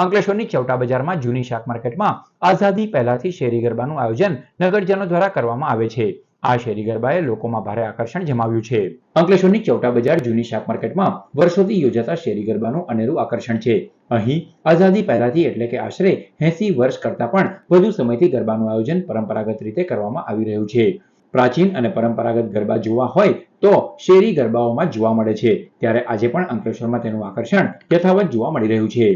અંકલેશ્વરની ચૌટા બજારમાં જૂની શાક માર્કેટમાં આઝાદી પહેલાથી શેરી ગરબાનું આયોજન નગરજનો દ્વારા કરવામાં આવે છે. આ શેરી ગરબાએ લોકોમાં ભારે આકર્ષણ જમાવ્યું છે. અંકલેશ્વરની ચૌટા બજાર જૂની શાક માર્કેટમાં વર્ષોથી યોજાતા શેરી ગરબાનું અનેરું આકર્ષણ છે. અહીં આઝાદી પહેલાથી એટલે કે આશરે 80 વર્ષ કરતા પણ વધુ સમયથી ગરબાનું આયોજન પરંપરાગત રીતે કરવામાં આવી રહ્યું છે. પ્રાચીન અને પરંપરાગત ગરબા જોવા હોય તો શેરી ગરબાઓમાં જોવા મળે છે, ત્યારે આજે પણ અંકલેશ્વરમાં તેનું આકર્ષણ યથાવત જોવા મળી રહ્યું છે.